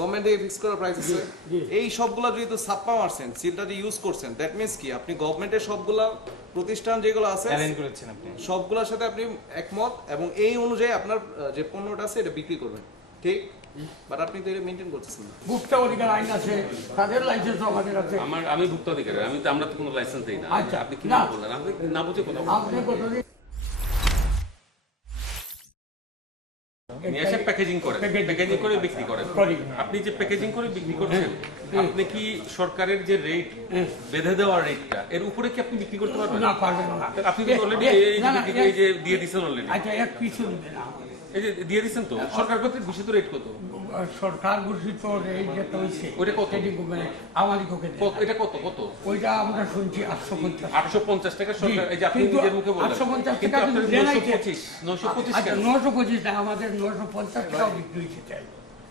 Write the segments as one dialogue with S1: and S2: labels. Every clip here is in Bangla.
S1: গভর্নমেন্ট থেকে ফিক্স করা প্রাইস আছে এই সবগুলা ছাপ্পা মারছেন সিলটা ইউজ করছেন দ্যাট মিন্স কি? আপনি গভর্নমেন্টের সবগুলা প্রতিষ্ঠান যেগুলো আছে
S2: চ্যালেঞ্জ করেছেন আপনি।
S1: সবগুলোর সাথে আপনি একমত এবং এই অনুযায়ী আপনার যে পণ্যটা আছে এটা বিক্রি করবেন। ঠিক? বাট আপনি তো এটা মেনটেন করতেছেন না।
S3: ভোক্তা অধিকার আইন আছে তাদের লাইসেন্স আমাদের আছে।
S4: আমার আমি ভুক্তাধিকারী আমি তো আমরা তো কোনো লাইসেন্স দেই না।
S3: আচ্ছা,
S4: আপনি কি
S3: না।
S4: বললেন আপনি না বুঝে কথা
S3: আপনি কতদিন
S4: নিয়ে এসে প্যাকেজিং
S3: করে
S4: প্যাকেজিং করে। বিক্রি করেন
S3: করি।
S4: আপনি যে প্যাকেজিং করে বিক্রি করছেন আপনি কি সরকারের যে রেট
S3: হুম।
S4: বেঁধে দেওয়া রেটটা এর উপরে কি আপনি বিক্রি করতে পারবেন?
S3: না পারবেন না।
S4: আপনি অলরেডি এই যে দিয়ে দিচ্ছেন অলরেডি
S3: আচ্ছা এক পিছু না।
S4: এই যে দিয়ে দিচ্ছেন তো সরকার কর্তৃক ঘোষিত রেট কত?
S3: সরকার ঘোষিত এই যেটা হয়েছে
S4: ওইটা কত?
S3: মানে আমাদের ওকে
S4: এটা কত কত?
S3: ওইটা আমরা শুনছি আটশো পঞ্চাশ।
S4: আটশো পঞ্চাশ টাকা সরকার এই যে আপনি নিজের মুখে বললেন
S3: 850
S4: কিন্তু
S3: টাকা
S4: আপনার
S3: কিন্তু দেয় নাই
S4: নশো পঁচিশ নশো পঁচিশ
S3: আচ্ছা নশো পঁচিশ না আমাদের নশো পঞ্চাশ টাকা বিক্রি হয়েছে।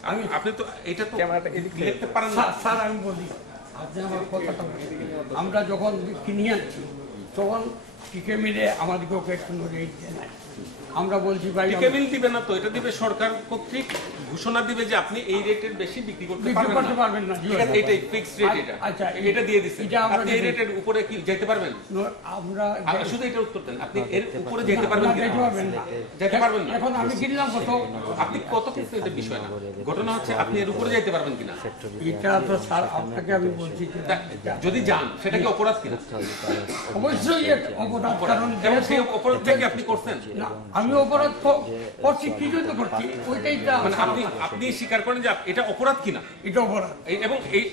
S3: আমি
S4: আপনি তো এটা তো লিখতে পারেন না।
S3: স্যার স্যার আমি বলি আপনি আমার কথাটা আমরা যখন কিনে আনছি তখন টিকে মিলে আমাদেরকে কোনো রেট দেয় নাই। আমরা বলছি ভাই
S4: টিকে মিল দিবে না তো এটা দিবে সরকার কর্তৃক ঘোষণা দিবে যে আপনি এই রেটের বেশি বিক্রি করতে পারবেন
S3: করতে
S4: না
S3: পারবেন না
S4: ঠিক আছে, এটাই ফিক্সড রেট এটা।
S3: আচ্ছা,
S4: এটা দিয়ে
S3: এটা আমরা
S4: আপনি এই রেটের উপরে কি যেতে পারবেন?
S3: আমরা
S4: শুধু এটা উত্তর দেন। আপনি এর উপরে যেতে পারবেন কিনা?
S3: যেতে পারবেন না।
S4: যেতে পারবেন না?
S3: এখন আমি কিনলাম কত?
S4: আপনি কত কিছু এটা বিষয় না। ঘটনা হচ্ছে আপনি এর উপরে যেতে পারবেন কিনা?
S3: এটা তো স্যার আপনাকে আমি বলছি যে
S4: যদি যান সেটা কি অপরাধ কিনা?
S3: অবশ্যই এটা অপরাধ কারণ
S4: সেই
S3: যেহেতু-
S4: অপরাধটা কি আপনি করছেন?
S3: না, আমি অপরাধ করছি কি জন্য করছি? ওইটাই
S4: মানে আপনি আপনি স্বীকার করেন যে এটা অপরাধ কিনা?
S3: এটা অপরাধ।
S4: এবং এই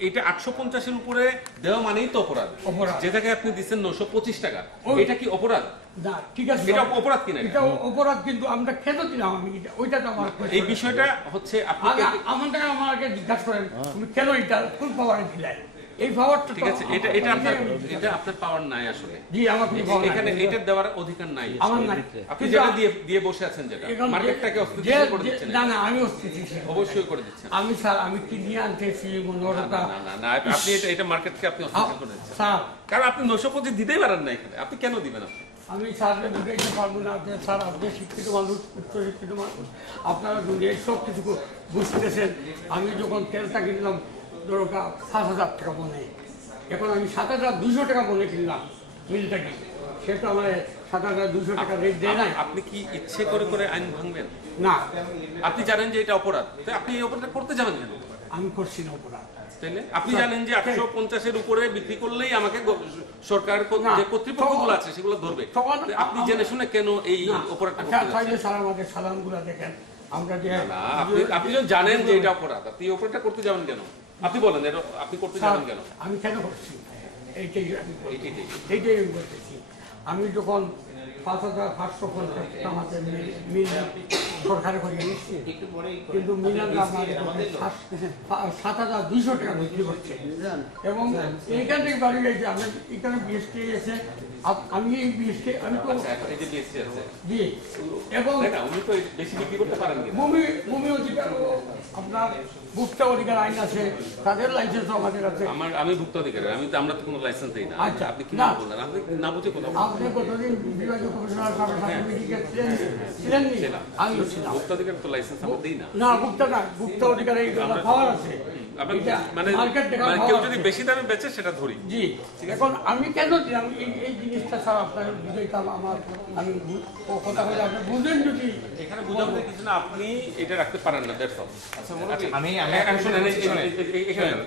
S4: এটা আটশো পঞ্চাশের উপরে দেওয়া মানেই তো অপরাধ।
S3: অপরাধ।
S4: যে জায়গায় আপনি দিচ্ছেন নশো পঁচিশ টাকা এটা কি অপরাধ?
S3: না ঠিক আছে
S4: এটা অপরাধ কিনা এটা?
S3: অপরাধ কিন্তু আমরা খেতে দিলাম আমি? এটা- ওইটা তো আমার
S4: এই বিষয়টা হচ্ছে আপনি
S3: আমাদের আমাকে জিজ্ঞাসা করেন তুমি কেন এটা কোন পাওয়ারে এই পাওয়ারটা
S4: ঠিক আছে এটা এটা আপনার এটা আপনার পাওয়ার নাই আসলে।
S3: জি আমার কোনো power
S4: এখানে এটা দেওয়ার অধিকার নাই।
S3: আমার নাই।
S4: আপনি যেটা দিয়ে দিয়ে বসে আছেন যেটা মার্কেটটাকে অস্থিতিশীল করে দিচ্ছেন
S3: না না আমি অস্থিতিশীল
S4: অবশ্যই করে দিচ্ছেন।
S3: আমি স্যার আমি কিনে আনতেছি মনোরতা
S4: না না না আপনি এটা এটা মার্কেটকে আপনি অস্থিতিশীল করে দিচ্ছেন।
S3: স্যার।
S4: কারণ আপনি নশো পঁচিশ দিতেই পারেন না এখানে। আপনি কেন দিবেন আপনি?
S3: আমি স্যারকে বুঝাইতে পারব না যে স্যার আপনি শিক্ষিত মানুষ উচ্চ শিক্ষিত মানুষ। আপনারা দুনিয়ায় সব কিছু বুঝতেছেন। আমি যখন তেলটা কিনলাম ধরো সাত হাজার টাকা মনে এখন আমি সাত হাজার দুশো টাকা মনে কিনলাম মিলটা কি সে তো আমার সাত হাজার দুশো টাকা রেট দেয় নাই।
S4: আপনি কি ইচ্ছে করে করে আইন ভাঙবেন?
S3: না।
S4: আপনি জানেন যে এটা অপরাধ। তো আপনি এই অপরাধটা করতে যাবেন কেন?
S3: আমি করছি না অপরাধ।
S4: তাইলে? আপনি জানেন যে আটশো পঞ্চাশের উপরে বিক্রি করলেই আমাকে সরকার
S3: না,
S4: যে কর্তৃপক্ষগুলো আছে সেগুলো ধরবে। আপনি জেনে শুনে কেন এই
S3: না।
S4: অপরাধটা
S3: আচ্ছা,
S4: করতে যাচ্ছেন?
S3: স্যার আমাদের সালামগুলো দেখেন। আমরা যে
S4: আপনি আপনি জানেন যে এটা অপরাধ আপনি অপরাধটা করতে যাবেন কেন? আপনি বলেন এটা আপনি করতে যাবেন কেন?
S3: আমি কেন করছি? এইটাই আমি।
S4: এইটাই।
S3: এইটাই। আমি বলতেছি। আমি যখন পাঁচ হাজার পাঁচশো পঞ্চাশ টাকা আমাদের সরকারে করে নিচ্ছি কিন্তু আমাদের সাত- হাজার দুইশো টাকা বিক্রি করছে এবং এইখান থেকে বাড়ি গেছে আমরা এখানে বিএসটি এসে আমি এই বিএসটি আমি তো
S4: আচ্ছা এই যে বিএসসি আছে।
S3: দিয়ে এবং
S4: উনি তো বেশি বিক্রি করতে পারেন কিনা
S3: ভূমি ভূমি অধিকার আপনার ভোক্তা অধিকার আইন আছে তাদের লাইসেন্স আমাদের আছে।
S4: আমার আমি আমি তো আমরা তো কোনো লাইসেন্স দেই না।
S3: আচ্ছা,
S4: আপনি কি
S3: না।
S4: বললেন আপনি না বুঝে কথা বলছেন।
S3: আপনি কতদিন বিভাগীয় কমিশনার সাহেবের সাথে মিটিংয়ে ছিলেন ছিলেন নি?
S4: ছিলাম।
S3: ছিলাম।
S4: তো লাইসেন্স আমরা দিই না।
S3: না ভোক্তা না ভোক্তা অধিকার এই পাওয়ার আছে।
S4: মানে মানে কেউ যদি বেশি দামে বেচে সেটা ধরি
S3: জি এখন আমি কেন দিলাম এই জিনিসটা স্যার আপনার বুঝাইতাম আমার আমি কথা বলে আপনি বুঝলেন যদি
S4: এখানে বুঝাবো কিছু না আপনি এটা রাখতে পারেন না দ্যাটস অল
S1: আচ্ছা
S2: আমি
S4: এখন এখানে এখানে-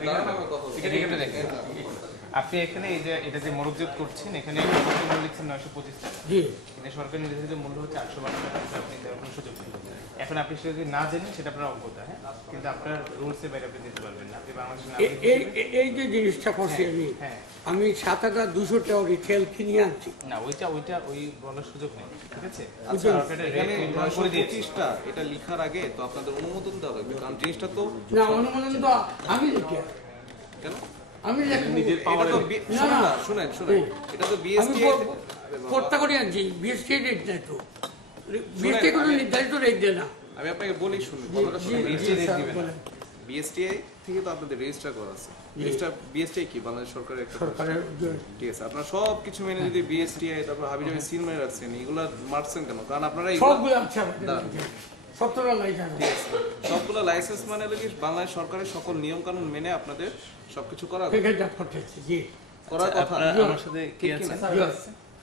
S2: আপনি এখানে এই যে এটা যে মরকজত করছেন এখানে মূল্য লিখছেন? নয়শো পঁচিশ টাকা
S3: জি।
S2: কিন্তু সরকারি নির্ধারিত মূল্য হচ্ছে আটশো বারো টাকা আপনি দেওয়ার কোনো সুযোগ নেই। এখন আপনি সেটা যদি না জানেন সেটা আপনার অজ্ঞতা হ্যাঁ? কিন্তু আপনার রুলসের বাইরে আপনি দিতে পারবেন না। আপনি বাংলাদেশের
S3: এই যে জিনিসটা করছি আমি
S2: হ্যাঁ।
S3: আমি সাত হাজার দুশো টাকা রিটেল কিনে আনছি।
S2: না ওইটা ওইটা ওই বলার সুযোগ নেই ঠিক আছে?
S1: আচ্ছা পঁচিশটা এটা লিখার আগে তো আপনাদের অনুমোদন দেওয়া লাগবে কারণ জিনিসটা তো
S3: না অনুমোদন তো আমি লিখি।
S1: কেন?
S3: আমি
S4: নিজের পাওয়ারে
S3: না,
S1: শুনুন
S3: না।
S1: শুনেন শুনেন। এটা তো বিএসটি
S3: করে আনছি বিএসটি রেট তো। বিএসটি কোনো নির্ধারিত রেট দেয় না।
S1: আমি আপনাকে বলি শুনুন কথাটা শুনুন। বিএসটিআই থেকে তো আপনাদের রেজিস্টার করা আছে। রেজিস্টার বিএসটিআই কি? বাংলাদেশ সরকারের একটা
S3: সরকারের
S1: ঠিক আছে আপনারা সব কিছু মেনে যদি বিএসটিআই তারপর হাবি জাবি সিল রাখছেন এগুলা মারছেন কেন? কারণ আপনারা
S3: সবগুলো আছে
S1: সবগুলো লাইসেন্স মানে হলো কি বাংলাদেশ সরকারের সকল নিয়ম কানুন মেনে আপনাদের সবকিছু করা করার কথা।
S2: আমার সাথে কি আছে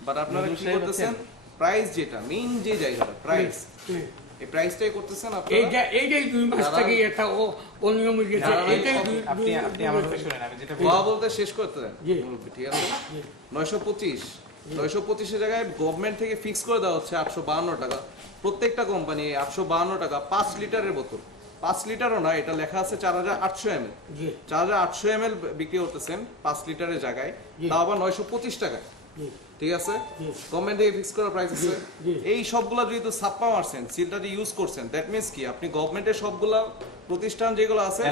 S1: বাট আপনারা কি করতেছেন? প্রাইস যেটা মেইন যে জায়গাটা প্রাইস এই প্রাইসটাই করতেছেন আপনারা?
S3: এইটা এইটাই দুই মাস থেকে একটা ও অনিয়ম হয়ে গেছে। এইটাই
S2: আপনি আপনি আমার শুনেন আমি যেটা
S1: বলতে শেষ করতে দেন।
S3: জি।
S1: ঠিক আছে?
S3: জি।
S1: নয়শো পঁচিশের জায়গায় গভর্নমেন্ট থেকে ফিক্স করে দেওয়া হচ্ছে আটশো বাহান্ন টাকা। প্রত্যেকটা কোম্পানি আটশো বাহান্ন টাকা পাঁচ লিটারের বোতল। পাঁচ লিটারও না এটা লেখা আছে চার হাজার আটশো এম এল। চার হাজার আটশো এম এল বিক্রি করতেছেন পাঁচ লিটারের জায়গায়। তাও আবার নয়শো পঁচিশ টাকায়। ঠিক আছে? গভর্নমেন্ট থেকে ফিক্স করা প্রাইস আছে। এই সবগুলা যেহেতু ছাপ্পা মারছেন সিলটা ইউজ করছেন দ্যাট মিনস কি? আপনি গভর্নমেন্টের সবগুলা প্রতিষ্ঠান যেগুলো আছে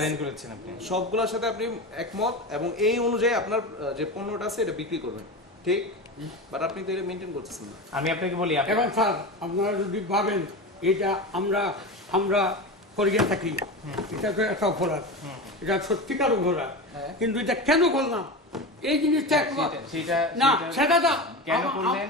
S2: আপনি।
S1: সবগুলোর সাথে আপনি একমত এবং এই অনুযায়ী আপনার যে পণ্যটা আছে এটা বিক্রি করবেন। ঠিক? বাট আপনি তো এটা মেনটেন করতেছেন না।
S2: আমি আপনাকে বলি আপনি
S3: এখন স্যার আপনারা যদি ভাবেন এটা আমরা আমরা করিয়া থাকি এটা তো একটা অপরাধ। এটা সত্যিকার অপরাধ।
S1: হ্যাঁ।
S3: কিন্তু এটা কেন করলাম এই জিনিসটা
S2: সেটা
S3: না
S2: সেটা-
S3: তো
S2: কেন করলেন?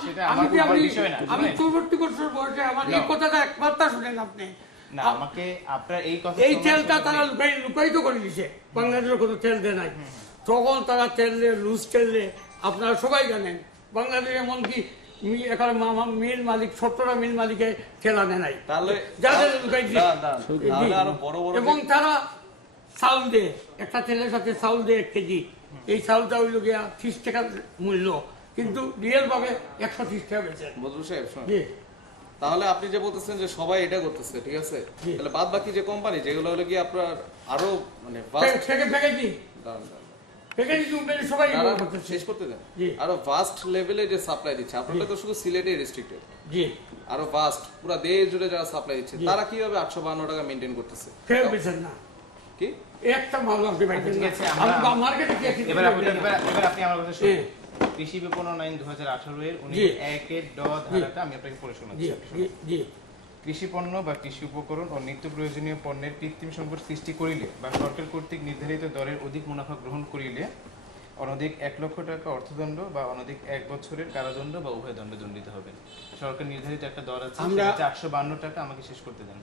S2: সেটা-
S3: আমি আমি
S2: বুঝলেন?
S3: চৌষট্টি বছর বয়সে আমার এই কথাটা একবার তা শুনেন আপনি।
S2: না আমাকে আপনার এই কথা
S3: এই তেলটা তারা লুকাই লুকায়িত করে দিছে। বাংলাদেশের কোনো তেল দেয় নাই। তখন তারা তেল দেয় লুজ তেল দেয়। আপনারা সবাই জানেন বাংলাদেশে এমনকি এখানে মিল মালিক সত্তরটা মিল মালিকে নাই। যাদের এবং তারা চাউল দেয় একটা তেলের সাথে চাউল দেয় এক কেজি। এই চাউলটা হইল গিয়া ত্রিশ টাকার মূল্য কিন্তু রিয়েল ভাবে একশো ত্রিশ টাকা
S1: বদরু সাহেব তাহলে আপনি যে বলতেছেন যে সবাই এটা করতেছে ঠিক আছে। তাহলে বাদ বাকি যে কোম্পানি যেগুলো হলো কি আপনার আরও মানে দাঁড়ান, দাঁড়ান।
S3: প্যাকেজি সবাই
S1: দাঁড়ান,
S3: করতেছে
S1: শেষ করতে দেন। আরও ভাস্ট লেভেলে যে সাপ্লাই দিচ্ছে আপনারা তো শুধু সিলেটে রেস্ট্রিক্টেড
S3: জি।
S1: আরও ভাস্ট পুরো দেশ জুড়ে যারা সাপ্লাই দিচ্ছে তারা কীভাবে আটশো বান্ন টাকা মেনটেন করতেছে?
S3: কেউ বেচেন না।
S1: কি?
S3: একটা মাল আপনি
S2: ঠিক আছে, আমরা-
S3: মার্কেটে গিয়ে
S2: এবার আপনি এবার আপনি আমার কথা শুনুন। কৃষি বিপণন আইন দু হাজার আঠারো এর উনি
S3: জি।
S2: একের ড ধারাটা আমি আপনাকে পড়ে শোনাচ্ছি।
S3: জি জি।
S2: কৃষি পণ্য বা কৃষি উপকরণ ও নিত্য প্রয়োজনীয় পণ্যের কৃত্রিম সংকট সৃষ্টি করিলে বা সরকার কর্তৃক নির্ধারিত দরের অধিক মুনাফা গ্রহণ করিলে অনধিক এক লক্ষ টাকা অর্থদণ্ড বা অনধিক এক বছরের কারাদণ্ড বা উভয় দণ্ড দণ্ডিত হবেন সরকার নির্ধারিত একটা দর আছে
S3: আমরা-
S2: সেটা বান্ন টাকা আমাকে শেষ করতে দেন।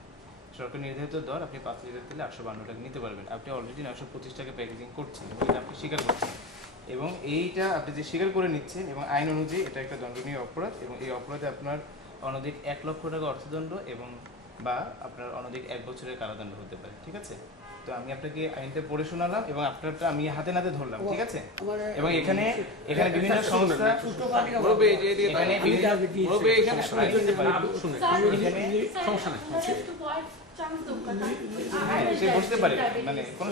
S2: সরকার নির্ধারিত দর আপনি পাঁচ লিটার তেলে আটশো বান্ন টাকা নিতে পারবেন। আপনি অলরেডি নয়শো পঁচিশ টাকা প্যাকেজিং করছেন এবং এটা আপনি স্বীকার করছেন। এবং এইটা আপনি যে স্বীকার করে নিচ্ছেন এবং আইন অনুযায়ী এটা একটা দণ্ডনীয় অপরাধ এবং এই অপরাধে আপনার অনধিক এক লক্ষ টাকা অর্থদণ্ড এবং বা আপনার অনধিক এক বছরের কারাদণ্ড হতে পারে ঠিক আছে? তো আমি আপনাকে আইনটা পড়ে শোনালাম এবং আপনারটা আমি হাতে নাতে ধরলাম ঠিক আছে? এবং এখানে এখানে বিভিন্ন সংস্থা হ্যাঁ সে বসতে পারে। মানে কোনো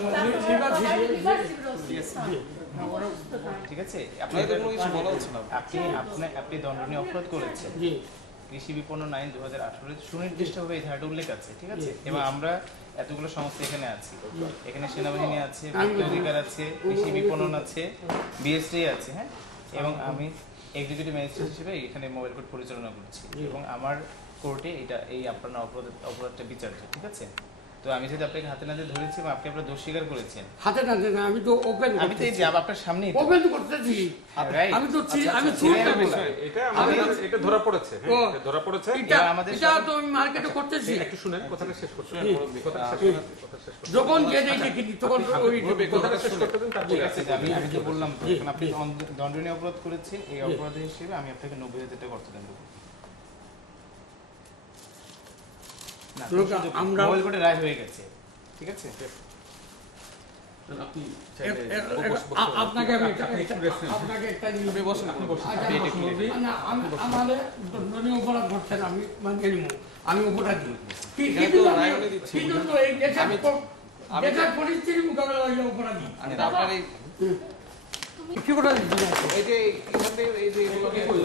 S2: ঠিক আছে? আপনি
S1: আপনাদের কোনো কিছু বলা হচ্ছে না
S2: আপনি আপনি আপনি দণ্ডনীয় অপরাধ করেছেন।
S3: জি।
S2: কৃষি বিপণন আইন দু হাজার আঠারোর সুনির্দিষ্টভাবে এই ধারাটা উল্লেখ আছে ঠিক আছে। এবং আমরা এতগুলো সংস্থা এখানে আছি। এখানে সেনাবাহিনী আছে অধিকার আছে কৃষি বিপণন আছে বিএসটি আছে হ্যাঁ? এবং আমি এক্সিকিউটিভ ম্যাজিস্ট্রেট হিসেবে এখানে মোবাইল কোর্ট পরিচালনা করছি এবং আমার কোর্টে এটা এই আপনার অপরাধ অপরাধটা বিচার্য ঠিক আছে? তো আমি যেহেতু আপনাকে হাতে নাতে ধরেছি এবং আপনি আপনার দোষ স্বীকার করেছেন।
S3: হাতে টানতে না আমি তো ওপেন
S2: আমি তো এই যে আপনার সামনেই তো।
S3: ওপেন করতেছি। আমি তো
S2: আচ্ছা,
S3: আমি
S2: আচ্ছা।
S3: বললাম।
S4: এটা আমাদের এটা ধরা পড়েছে হ্যাঁ, এটা ধরা পড়েছে।
S3: এটা
S2: আমাদের
S3: এটা তো আমি মার্কেটে করতেছি।
S4: একটু শুনে কথাটা শেষ করতে
S1: শুনেন,
S4: কথাটা শেষ করতে- কথাটা শেষ করতে
S3: যখন যে দেখি কিনি তখন ওই
S4: কথাটা শেষ করতে দিন তারপরে
S2: ঠিক আছে আমি আমি তো বললাম আপনি দণ্ডনীয় অপরাধ করেছেন এই অপরাধ হিসেবে আমি আপনাকে নব্বই হাজার টাকা অর্থদণ্ড দেবো না,
S3: লোক,
S2: সুযোগ নেই।
S3: আমরা-
S2: মোবাইল কোর্টে রায় হয়ে গেছে ঠিক আছে।
S3: আপনাকে আমি। আপনাকে একটা
S1: বসেন, আপনি বসেন।
S3: আচ্ছা, আমাদের দণ্ডনীয় অপরাধ করছেন আমি মানিয়ে নিব আমি অপরাধী কিন্তু
S1: তো
S3: আমি-
S1: রায়ও দিচ্ছি।
S3: কিন্তু তো এই দেশের
S1: আমি-
S3: প-
S1: আমি-
S3: দেশের পরিস্থিতির মোকাবেলা হইলে অপরাধী
S1: আপনার এই
S3: কি করে
S1: এই যে এই যে এগুলো